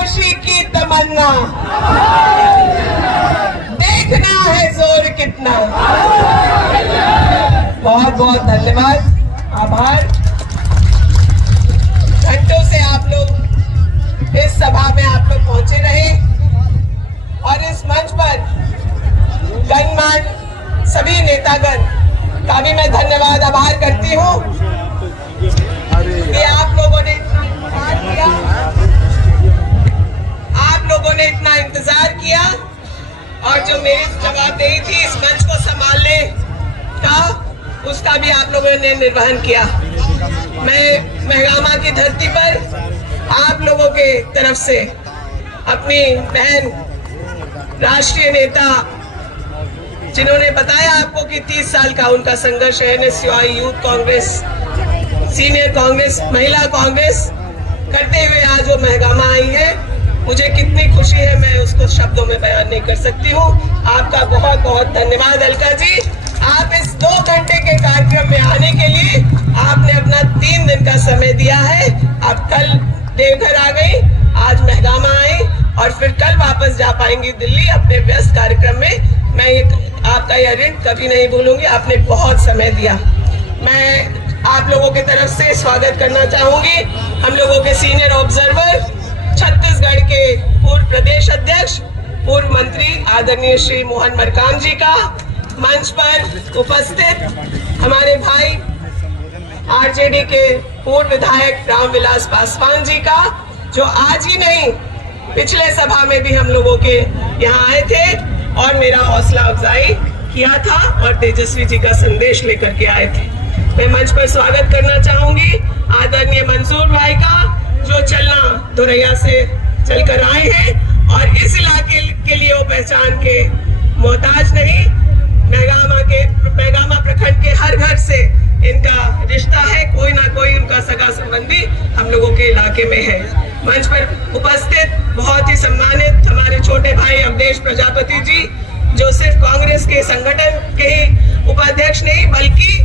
खामोशी की तमन्ना, देखना है जोर कितना। बहुत बहुत धन्यवाद, आभार। घंटों से आप लोग इस सभा में आप लोग पहुंचे रहे और इस मंच पर गणमान्य सभी नेतागण का भी मैं धन्यवाद आभार करती हूँ कि आप लोगों ने इतना इंतजार किया और जो मेरी जवाबदेही थी इस मंच को संभालने का, उसका भी आप लोगों ने निर्वहन किया। मैं महगामा की धरती पर आप लोगों के तरफ से अपनी बहन राष्ट्रीय नेता जिन्होंने बताया आपको कि 30 साल का उनका संघर्ष है, NSUI youth Congress, senior Congress, महिला कांग्रेस करते हुए आज वो महगामा आई है। मुझे कितनी खुशी है मैं उसको शब्दों में बयान नहीं कर सकती हूँ। आपका बहुत बहुत धन्यवाद अलका जी। आप इस 2 घंटे के कार्यक्रम में आने के लिए आपने अपना 3 दिन का समय दिया है। आप कल देवघर आ गई, आज महगामा आई और फिर कल वापस जा पाएंगी दिल्ली अपने व्यस्त कार्यक्रम में। मैं आपका यह ऋण कभी नहीं भूलूंगी, आपने बहुत समय दिया। मैं आप लोगों की तरफ से स्वागत करना चाहूंगी हम लोगों के सीनियर ऑब्जर्वर, छत्तीसगढ़ के पूर्व प्रदेश अध्यक्ष, पूर्व मंत्री आदरणीय श्री मोहन मरकाम जी का, मंच पर उपस्थित हमारे भाई आरजेडी के पूर्व विधायक रामविलास पासवान जी का, जो आज ही नहीं पिछले सभा में भी हम लोगों के यहाँ आए थे और मेरा हौसला अफजाई किया था और तेजस्वी जी का संदेश लेकर के आए थे। मैं मंच पर स्वागत करना चाहूंगी आदरणीय मंसूर भाई का, जो चलना धुरैया से चलकर आए हैं और इस इलाके के लिए वो पहचान के मोहताज नहीं। महगामा प्रखंड के हर घर से इनका रिश्ता है, कोई ना कोई उनका सगा संबंधी हम लोगों के इलाके में है। मंच पर उपस्थित बहुत ही सम्मानित हमारे छोटे भाई अवधेश प्रजापति जी, जो सिर्फ कांग्रेस के संगठन के ही उपाध्यक्ष नहीं बल्कि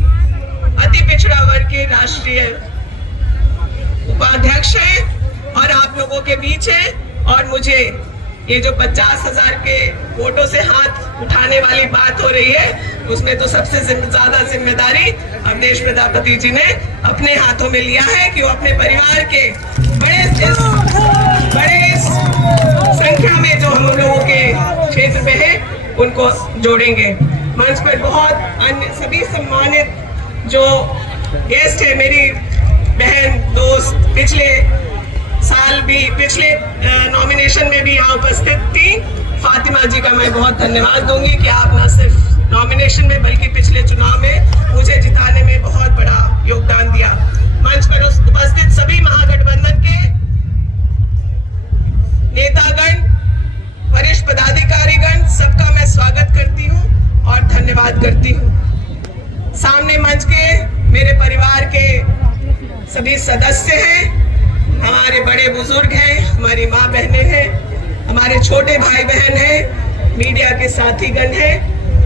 अति पिछड़ा वर्ग के राष्ट्रीय उपाध्यक्ष है और आप लोगों के बीच है। और मुझे ये जो 50,000 के वोटों से हाथ उठाने वाली बात हो रही है, उसमें तो सबसे ज्यादा जिम्मेदारी अवधेश प्रजापति जी ने अपने हाथों में लिया है कि वो अपने परिवार के बड़े संख्या में जो हम लोगों के क्षेत्र में है उनको जोड़ेंगे। मंच पर बहुत अन्य सभी सम्मानित जो गेस्ट है, मेरी बहन दोस्त पिछले साल भी पिछले नॉमिनेशन में भी यहाँ उपस्थित थी, फातिमा जी का मैं बहुत धन्यवाद दूंगी कि आप न सिर्फ नॉमिनेशन में बल्कि पिछले चुनाव में मुझे जिताने में बहुत बड़ा योगदान दिया। मंच पर उपस्थित सभी महागठबंधन के नेतागण, वरिष्ठ पदाधिकारीगण, सबका मैं स्वागत करती हूँ और धन्यवाद करती हूँ। सामने मंच के मेरे परिवार के सभी सदस्य हैं, हमारे बड़े बुजुर्ग हैं, हमारी माँ बहनें हैं, हमारे छोटे भाई बहन हैं, मीडिया के साथीगण हैं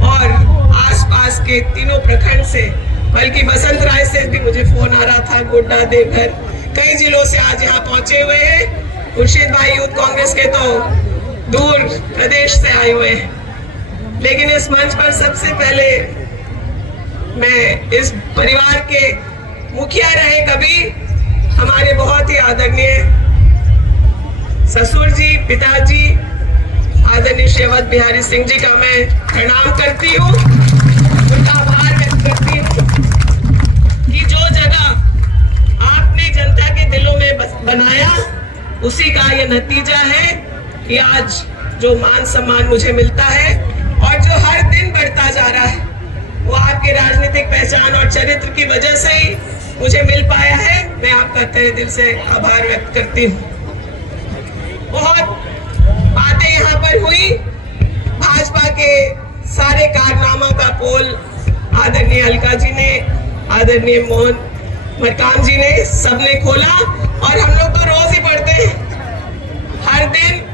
और आसपास के तीनों प्रखंड से, बल्कि बसंत राय से भी मुझे फोन आ रहा था, गोड्डा, देवघर, कई जिलों से आज यहाँ पहुंचे हुए हैं। खुर्शीद भाई यूथ कांग्रेस के तो दूर प्रदेश से आए हुए हैं। लेकिन इस मंच पर सबसे पहले मैं इस परिवार के मुखिया रहे कभी हमारे बहुत ही आदरणीय ससुर जी, पिताजी आदरणीय श्री अवध बिहारी सिंह जी का मैं प्रणाम करती हूँ, उनका आभार व्यक्त करती हूँ कि जो जगह आपने जनता के दिलों में बनाया उसी का ये नतीजा है कि आज जो मान सम्मान मुझे मिलता है और जो हर दिन बढ़ता जा रहा है, वो आपके राजनीतिक पहचान और चरित्र की वजह से ही मुझे मिल पाया है। मैं आपका तहे दिल से आभार व्यक्त करती हूँ। बहुत बातें यहाँ पर हुई, भाजपा के सारे कारनामा का पोल आदरणीय अलका जी ने, आदरणीय मोहन मरकाम जी ने, सबने खोला और हम लोग तो रोज ही पढ़ते हैं। हर दिन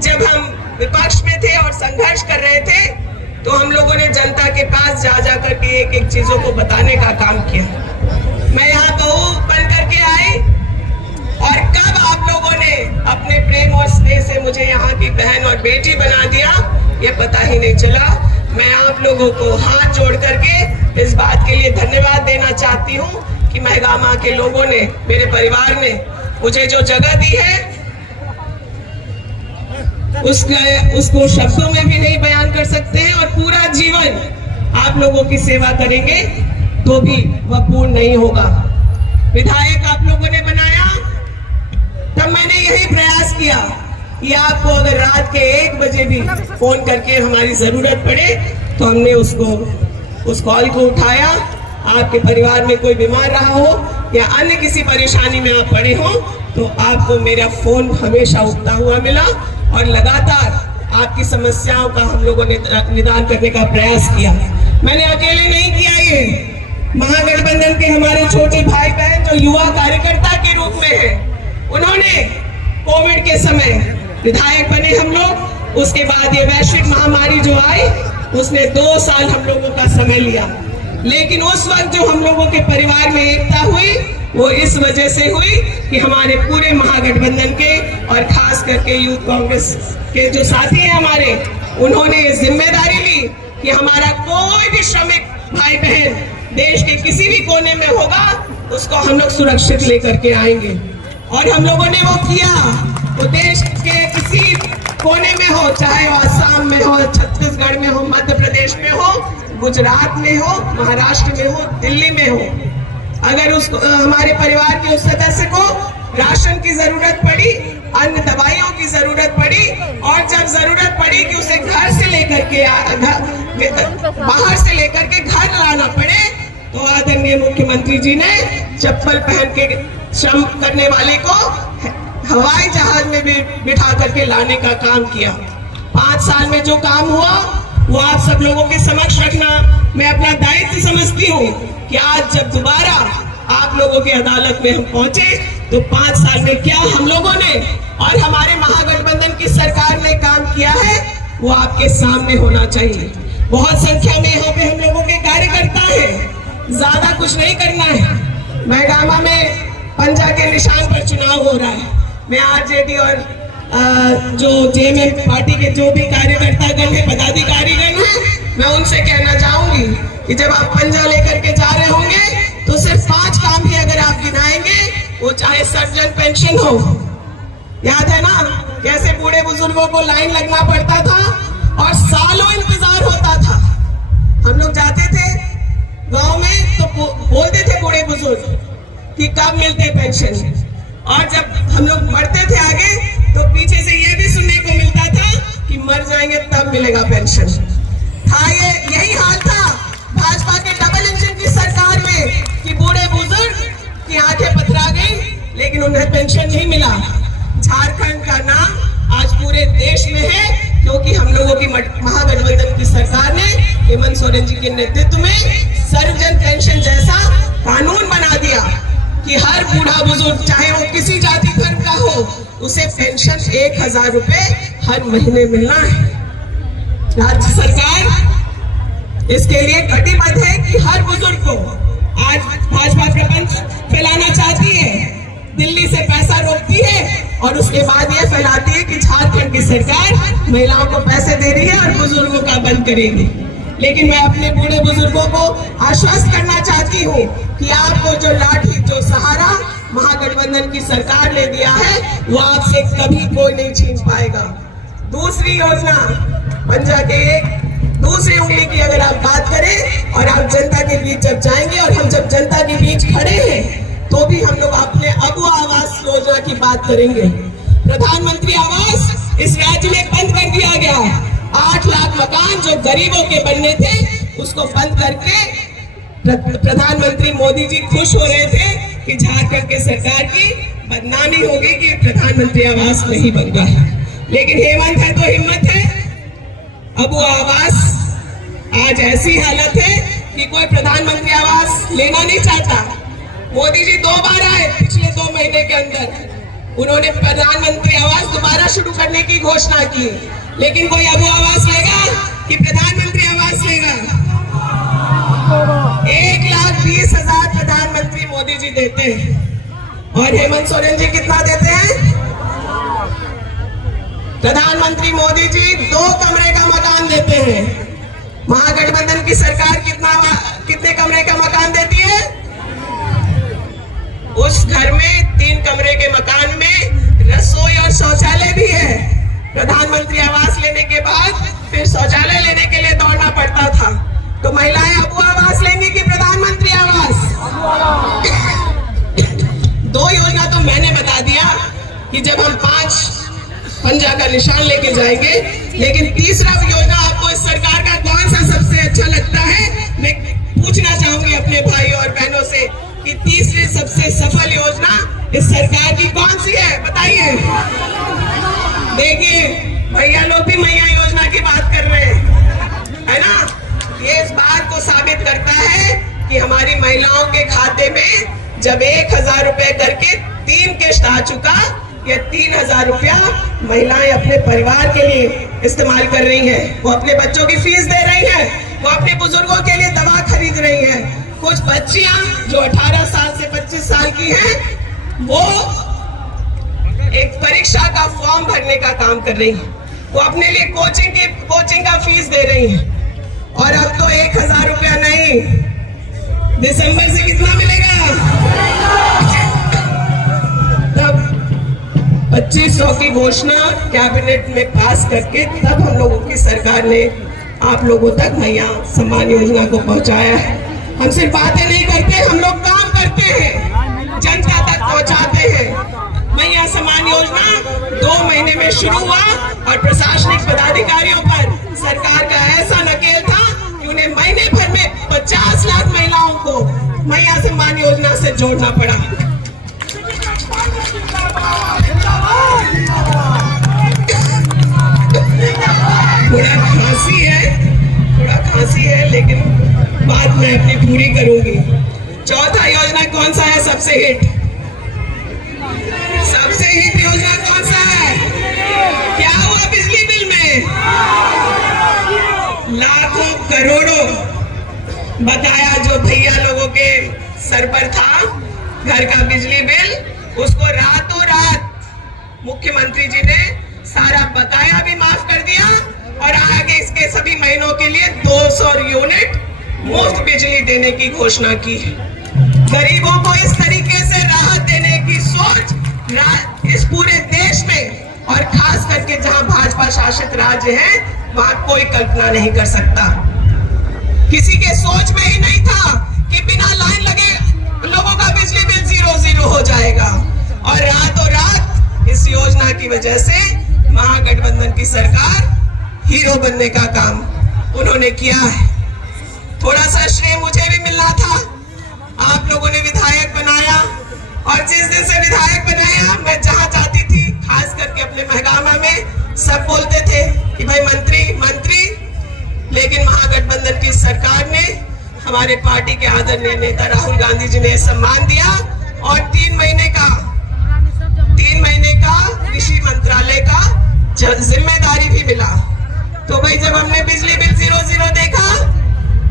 जब हम विपक्ष में थे और संघर्ष कर रहे थे तो हम लोगों ने जनता के पास जा जा करके एक एक चीजों को बताने का काम किया। मैं यहाँ बहू बन करके आई और कब आप लोगों ने अपने प्रेम और बेटी बना दिया ये पता ही नहीं चला। मैं आप लोगों को हाथ जोड़ करके इस बात के लिए धन्यवाद देना चाहती हूँ कि महगामा के लोगों ने, मेरे परिवार ने मुझे जो जगह दी है उसको शब्दों में भी नहीं बयान कर सकते हैं, और पूरा जीवन आप लोगों की सेवा करेंगे तो भी वह पूर्ण नहीं होगा। विधायक आप लोगों ने बनाया तब मैंने यही प्रयास किया कि आपको अगर रात के 1 बजे भी फोन करके हमारी जरूरत पड़े तो हमने उस कॉल को उठाया। आपके परिवार में कोई बीमार रहा हो या अन्य किसी परेशानी में आप पड़े हो तो आपको मेरा फोन हमेशा उठता हुआ मिला, और लगातार आपकी समस्याओं का हम लोगों ने निदान करने का प्रयास किया। मैंने अकेले नहीं किया, ये महागठबंधन के हमारे छोटे भाई बहन जो युवा कार्यकर्ता के रूप में है, उन्होंने कोविड के समय विधायक बने हम लोग, उसके बाद ये वैश्विक महामारी जो आई उसने 2 साल हम लोगों का समय लिया, लेकिन उस वक्त जो हम लोगों के परिवार में एकता हुई वो इस वजह से हुई कि हमारे पूरे महागठबंधन के और खास करके यूथ कांग्रेस के जो साथी हैं हमारे, उन्होंने ये जिम्मेदारी ली कि हमारा कोई भी श्रमिक भाई बहन देश के किसी भी कोने में होगा उसको हम लोग सुरक्षित लेकर के आएंगे, और हम लोगों ने वो किया। वो देश के किसी कोने में हो, चाहे वो असम में हो, छत्तीसगढ़ में हो, मध्य प्रदेश में हो, गुजरात में हो, महाराष्ट्र में हो, दिल्ली में हो, अगर हमारे परिवार के उस सदस्य को राशन की जरूरत पड़ी, अन्य दवाइयों की जरूरत पड़ी, और जब जरूरत पड़ी कि उसे घर से लेकर के बाहर से लेकर के घर लाना पड़े, तो आदरणीय मुख्यमंत्री जी ने चप्पल पहन के श्रम करने वाले को हवाई जहाज में भी बिठा करके लाने का काम किया। 5 साल में जो काम हुआ वो आप सब लोगों के समक्ष रखना मैं अपना दायित्व समझती हूँ कि आज जब दोबारा आप लोगों की अदालत में हम पहुंचे तो 5 साल में क्या हम लोगों ने और हमारे महागठबंधन की सरकार ने काम किया है वो आपके सामने होना चाहिए। बहुत संख्या में यहाँ पे हम लोगों के कार्यकर्ता हैं, ज्यादा कुछ नहीं करना है। महगामा में पंजा के निशान पर चुनाव हो रहा है। मैं आरजेडी और जो जेएमएम पार्टी के जो भी कार्यकर्तागण है, पदाधिकारीगण हैं, मैं उनसे कहना चाहूंगी कि जब आप पंजा लेकर के जा रहे होंगे तो सिर्फ 5 काम ही अगर आप गिनाएंगे, वो चाहे सर्वजन पेंशन हो, याद है ना कैसे बूढ़े बुजुर्गों को लाइन लगना पड़ता था और सालों इंतजार होता था। हम लोग जाते थे गांव में तो बोलते थे बूढ़े बुजुर्ग कि कब मिलते पेंशन, और जब हम लोग बढ़ते थे आगे तो पीछे से ये भी सुनने को मिलता था कि मर जाएंगे तब मिलेगा पेंशन। था यही हाल था भाजपा के डबल इंजन की सरकार में कि बूढ़े बुजुर्ग की आंखें पथरा गई लेकिन उन्हें पेंशन नहीं मिला। झारखंड का नाम आज पूरे देश में है क्योंकि हम लोगों की महागठबंधन की सरकार ने हेमंत सोरेन जी के नेतृत्व में सर्वजन पेंशन जैसा कानून बना दिया कि हर बूढ़ा बुजुर्ग चाहे वो किसी जाति धर्म का हो उसे पेंशन 1000 रुपए हर महीने मिलना है। राज्य सरकार इसके लिए कटिबद्ध है कि हर बुजुर्ग को, आज भाजपा प्रपंच फैलाना चाहती है, दिल्ली से पैसा रोकती है और उसके बाद ये फैलाती है कि झारखंड की सरकार महिलाओं को पैसे दे रही है और बुजुर्गों का बंद करेगी। लेकिन मैं अपने बूढ़े बुजुर्गों को आश्वस्त करना चाहती हूँ कि आपको जो लाठी, जो सहारा महागठबंधन की सरकार ने दिया है वो आपसे कभी कोई नहीं छीन पाएगा। दूसरी योजना पंजा के दूसरी उंगली की अगर आप बात करें और आप जनता के बीच जब जाएंगे, और हम जब जनता के बीच खड़े हैं तो भी हम लोग अपने अबू आवास योजना की बात करेंगे। प्रधानमंत्री आवास इस राज्य में बंद कर दिया गया। 8 लाख मकान जो गरीबों के बनने थे उसको बंद करके प्रधानमंत्री मोदी जी खुश हो रहे थे कि झारखंड के सरकार की बदनामी होगी कि प्रधानमंत्री आवास नहीं बन रहा है। लेकिन हेमंत है तो हिम्मत है। अब वो आवास आज ऐसी हालत है कि कोई प्रधानमंत्री आवास लेना नहीं चाहता। मोदी जी 2 बार आए पिछले 2 महीने के अंदर, उन्होंने प्रधानमंत्री आवास दोबारा शुरू करने की घोषणा की, लेकिन कोई अब आवास लेगा कि प्रधानमंत्री आवास लेगा? 1,20,000 प्रधानमंत्री मोदी जी देते हैं और हेमंत सोरेन जी कितना देते हैं? प्रधानमंत्री मोदी जी 2 कमरे का मकान देते हैं। महागठबंधन की सरकार कितने कमरे का मकान देती है? उस घर में 3 कमरे के मकान में रसोई और शौचालय भी है। प्रधानमंत्री आवास लेने के बाद फिर शौचालय लेने के लिए दौड़ना पड़ता था। तो महिलाएं अब आवास लेंगी कि प्रधानमंत्री आवास? 2 योजना तो मैंने बता दिया कि जब हम 5 पंजा का निशान लेके जाएंगे, लेकिन तीसरा योजना आपको इस सरकार का कौन सा सबसे अच्छा लगता है? मैं पूछना चाहूंगी अपने भाई और बहनों से कि तीसरी सबसे सफल योजना इस सरकार की कौन सी है? बताइए। देखिए, भैया लोग भी मैया योजना की बात कर रहे हैं, है ना? ये इस बात को साबित करता है कि हमारी महिलाओं के खाते में जब 1000 रुपए करके 3 किश्त आ चुका, ये 3000 रुपया महिलाएं अपने परिवार के लिए इस्तेमाल कर रही हैं। वो अपने बच्चों की फीस दे रही हैं, वो अपने बुजुर्गों के लिए दवा खरीद रही हैं। कुछ बच्चियां जो 18 साल से 25 साल की हैं, वो एक परीक्षा का फॉर्म भरने का काम कर रही हैं। वो अपने लिए कोचिंग का फीस दे रही हैं। और अब तो 1000 रुपया नहीं, दिसंबर से कितना मिलेगा? तब 2500 की घोषणा कैबिनेट में पास करके तब हम लोगों की सरकार ने आप लोगों तक मैया सम्मान योजना को पहुंचाया है। हम सिर्फ बातें नहीं करते, हम लोग काम करते हैं, जनता तक पहुंचाते हैं। मैया सम्मान योजना 2 महीने में शुरू हुआ और प्रशासनिक पदाधिकारियों पर सरकार का ऐसा नकेल था कि उन्हें महीने भर में 50 लाख महिलाओं को मैया सम्मान योजना से जोड़ना पड़ा। थोड़ा खांसी है, लेकिन बात मैं अपनी पूरी करूंगी। चौथा योजना कौन सा है सबसे हिट? सबसे हिट योजना कौन सा है? क्या हुआ बिजली बिल में? लाखों करोड़ों बकाया जो भैया लोगों के सर पर था, घर का बिजली बिल, उसको रातों रात मुख्यमंत्री जी ने सारा बकाया भी माफ कर दिया और आगे इसके सभी महीनों के लिए 200 यूनिट मुफ्त बिजली देने की घोषणा की। गरीबों को इस तरीके से राहत देने की सोच इस पूरे देश में और खास करके जहां भाजपा शासित राज्य है, वहां कोई कल्पना नहीं कर सकता। किसी के सोच में ही नहीं था कि बिना लाइन लगे लोगों का बिजली बिल 0 हो जाएगा। और रातों रात इस योजना की वजह से महागठबंधन की सरकार हीरो बनने का काम उन्होंने किया है। थोड़ा सा श्रेय मुझे भी मिलना था। आप लोगों ने विधायक बनाया और जिस दिन से विधायक बनाया, मैं जहां जाती थी, खास करके अपने महगामा में, सब बोलते थे कि भाई मंत्री, लेकिन महागठबंधन की सरकार ने, हमारे पार्टी के आदरणीय नेता राहुल गांधी जी ने सम्मान दिया और 3 महीने का कृषि मंत्रालय का जिम्मेदारी भी मिला। तो भाई जब हमने बिजली बिल 0 देखा,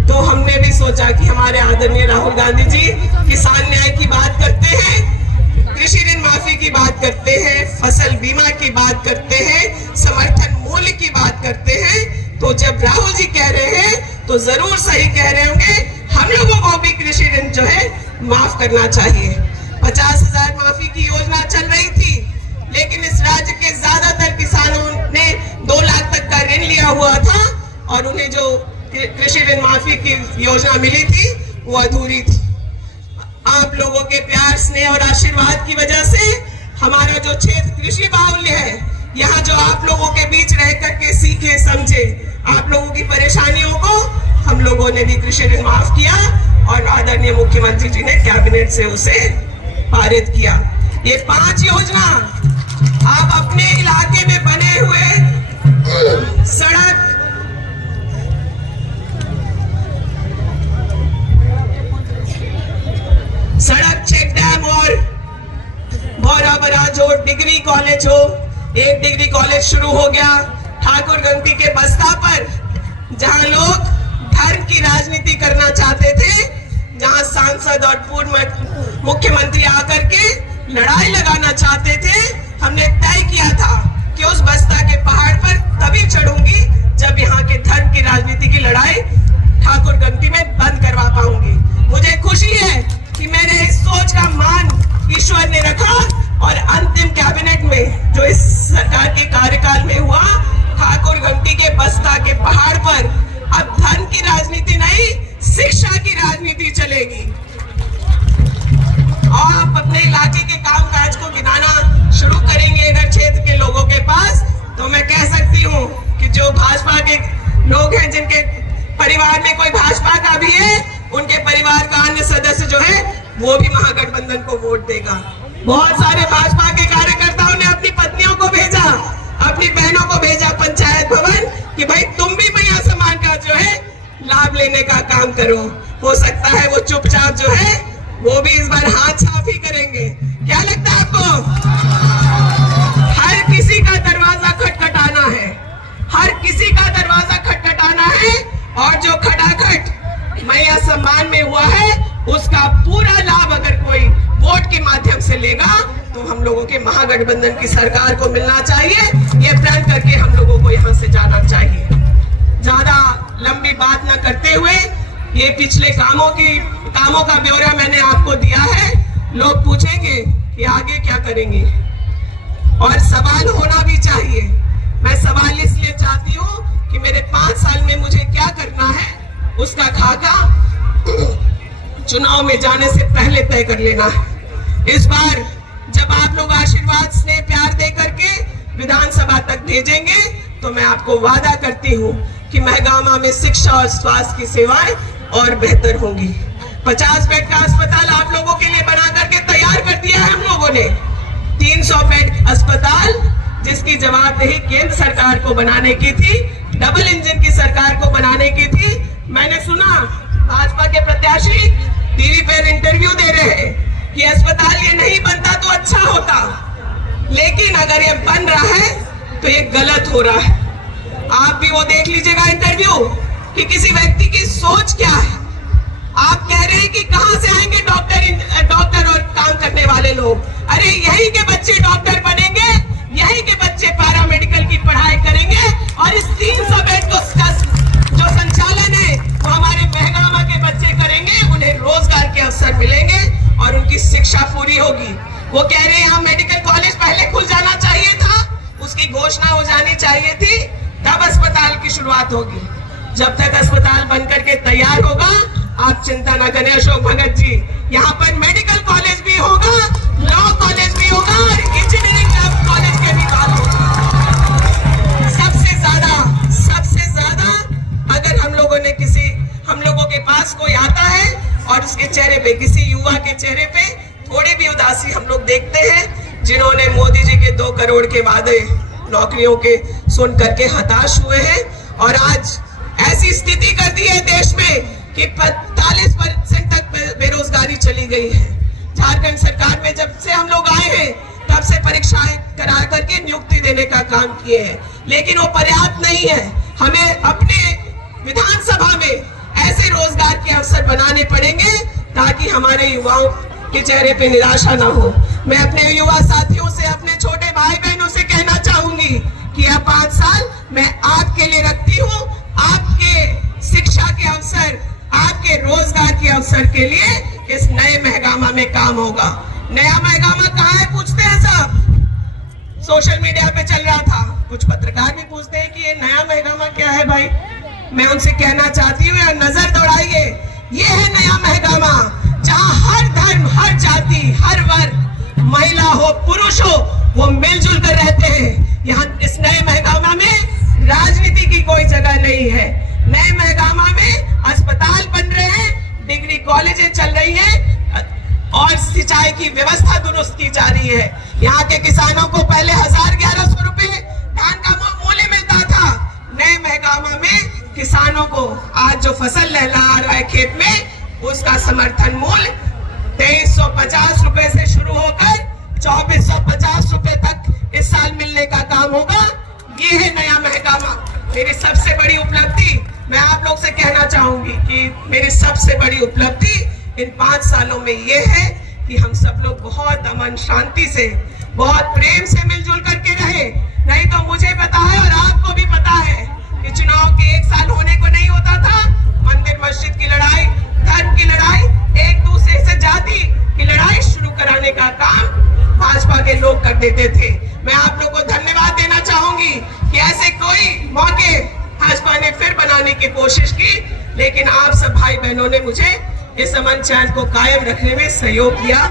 तो हमने भी सोचा कि हमारे आदरणीय राहुल गांधी जी किसान न्याय की बात करते हैं, कृषि ऋण माफी की बात करते हैं, फसल बीमा की बात करते हैं, समर्थन मूल्य की बात करते हैं। तो जब राहुल जी कह रहे हैं तो जरूर सही कह रहे होंगे, हम लोगों को भी कृषि ऋण जो है माफ करना चाहिए। 50,000 माफी की योजना चल रही थी, लेकिन इस राज्य के ज्यादातर किसानों ने 2 लाख तक का ऋण लिया हुआ था और उन्हें जो कृषि ऋण माफी की योजना मिली थी वो अधूरी थी। आप लोगों के प्यार, स्नेह और आशीर्वाद की वजह से हमारा जो क्षेत्र कृषि बाहुल्य है, यहाँ जो आप लोगों के बीच रह करके सीखे समझे, आप लोगों की परेशानियों को हम लोगों ने भी कृषि ऋण माफ किया और आदरणीय मुख्यमंत्री जी ने कैबिनेट से उसे पारित किया। ये 5 योजना आप अपने इलाके में बने हुए सड़क, चेक डैम और भौरा बराज हो, डिग्री कॉलेज हो, 1 डिग्री कॉलेज शुरू हो गया ठाकुर गंगटी के बस्ता पर, जहां लोग धर्म की राजनीति करना चाहते थे, जहां सांसद और पूर्व मुख्यमंत्री आकर के लड़ाई लगाना चाहते थे। हमने तय किया था कि उस बस्ता के में कोई भाजपा का भी है, उनके परिवार का अन्य सदस्य जो है वो भी महागठबंधन को वोट देगा। बहुत सारे भाजपा के कार्यकर्ताओं ने अपनी पत्नियों को भेजा, अपनी बहनों को भेजा पंचायत भवन कि भाई तुम भी मैया सम्मान का जो है लाभ लेने का काम करो। हो सकता है वो चुपचाप जो है वो भी इस बार हाथ साफ ही करेंगे। क्या लगता है आपको? हर किसी का दरवाजा खटखटाना है, हर किसी का दरवाजा खटखटाना है, और जो खटाखट मैया सम्मान में हुआ है उसका पूरा लाभ अगर कोई वोट के माध्यम से लेगा तो हम लोगों के महागठबंधन की सरकार को मिलना चाहिए। ये प्रण करके हम लोगों को यहाँ से जाना चाहिए। ज्यादा लंबी बात न करते हुए ये पिछले कामों का ब्यौरा मैंने आपको दिया है। लोग पूछेंगे कि आगे क्या करेंगे, और सवाल होना भी चाहिए। मैं सवाल इसलिए चाहती हूँ कि मेरे 5 साल में मुझे क्या करना है उसका खाका चुनाव में जाने से पहले तय कर लेना है। इस बार जब आप लोग आशीर्वाद स्नेह प्यार दे करके विधानसभा तक भेजेंगे तो मैं आपको वादा करती हूँ कि महगामा में शिक्षा और स्वास्थ्य की सेवाएं और बेहतर होंगी। 50 बेड का अस्पताल आप लोगों के लिए बना करके तैयार कर दिया है हम लोगों ने। 300 बेड अस्पताल जिसकी जवाबदेही केंद्र सरकार को बनाने की थी, डबल इंजन की सरकार को बनाने की थी। मैंने सुना भाजपा के प्रत्याशी टीवी पर इंटरव्यू दे रहे हैं कि अस्पताल ये नहीं बनता तो अच्छा होता, लेकिन अगर ये बन रहा है तो ये गलत हो रहा है। आप भी वो देख लीजिएगा इंटरव्यू कि किसी व्यक्ति की सोच क्या है। आप कह रहे हैं कि कहां से आएंगे डॉक्टर और काम करने वाले लोग। अरे यहीं के बच्चे डॉक्टर बनेंगे, यहीं के बच्चे पैरामेडिकल की पढ़ाई करेंगे, और इस 300 बेड को जो संचालन है वो हमारे महगामा के बच्चे करेंगे। उन्हें रोजगार के अवसर मिलेंगे और उनकी शिक्षा पूरी होगी। वो कह रहे हैं यहाँ मेडिकल कॉलेज पहले खुल जाना चाहिए था, उसकी घोषणा हो जानी चाहिए थी, तब अस्पताल की शुरुआत होगी। जब तक अस्पताल बनकर के तैयार होगा आप चिंता न करें अशोक भगत जी, यहाँ पर मेडिकल कॉलेज भी होगा, लॉ कॉलेज भी होगा और इंजीनियरिंग कॉलेज के भी बात होगा। सबसे ज्यादा अगर हम लोगों के पास कोई आता है और उसके चेहरे पे, किसी युवा के चेहरे पे थोड़ी भी उदासी हम लोग देखते हैं, जिन्होंने मोदी जी के 2 करोड़ के वादे नौकरियों के सुन करके हताश हुए हैं, और आज ऐसी स्थिति कर दी है देश में कि 45% तक बेरोजगारी चली गई है। झारखंड सरकार में जब से हम लोग आए हैं तब से परीक्षाएं करा करके नियुक्ति देने का काम किए हैं, लेकिन वो पर्याप्त नहीं है। हमें अपने विधानसभा में ऐसे रोजगार के अवसर बनाने पड़ेंगे ताकि हमारे युवाओं के चेहरे पे निराशा ना हो। मैं अपने युवा साथियों से, अपने छोटे भाई बहनों से कहना चाहूंगी कि यह 5 साल मैं आपके लिए रखती हूँ, आपके शिक्षा के अवसर, आपके रोजगार के अवसर के लिए इस नए महगामा में काम होगा। नया महगामा कहाँ है पूछते हैं सब, सोशल मीडिया पे चल रहा था, कुछ पत्रकार भी पूछते हैं कि ये नया महगामा क्या है भाई। मैं उनसे कहना चाहती हूँ, नजर दौड़ाइए, ये है नया महगामा जहाँ हर धर्म, हर जाति, हर वर्ग, महिला हो पुरुष हो, वो मिलजुल कर रहते हैं। यहाँ इस नए महगामा में राजनीति की कोई जगह नहीं है। नए महगामा में अस्पताल बन रहे हैं, डिग्री कॉलेजें चल रही हैं और सिंचाई की व्यवस्था दुरुस्त की जा रही है। यहाँ के किसानों को पहले 1100 रुपए धान का मूल्य मिलता था। नए महगामा में किसानों को आज जो फसल लहला रहा है खेत में, उसका समर्थन मूल्य 2350 रुपए से शुरू होकर 2450 रुपए तक इस साल मिलने का काम होगा। ये है नया महगामा। मेरी सबसे बड़ी उपलब्धि, मैं आप लोग से कहना चाहूंगी कि मेरी सबसे बड़ी उपलब्धि इन 5 सालों में ये है कि हम सब लोग बहुत अमन शांति से, बहुत प्रेम से मिलजुल करके रहे। नहीं तो मुझे पता है और आपको भी पता है कि चुनाव के 1 साल होने को नहीं होता था, मंदिर मस्जिद की लड़ाई, धर्म की लड़ाई, एक दूसरे से जाति की लड़ाई शुरू कराने का काम भाजपा के लोग कर देते थे। मैं आप लोग को धन्यवाद देना चाहूंगी कि ऐसे कोई मौके भाजपा ने फिर बनाने की कोशिश की, लेकिन आप सब भाई बहनों ने मुझे इस अमन चैन को कायम रखने में सहयोग किया।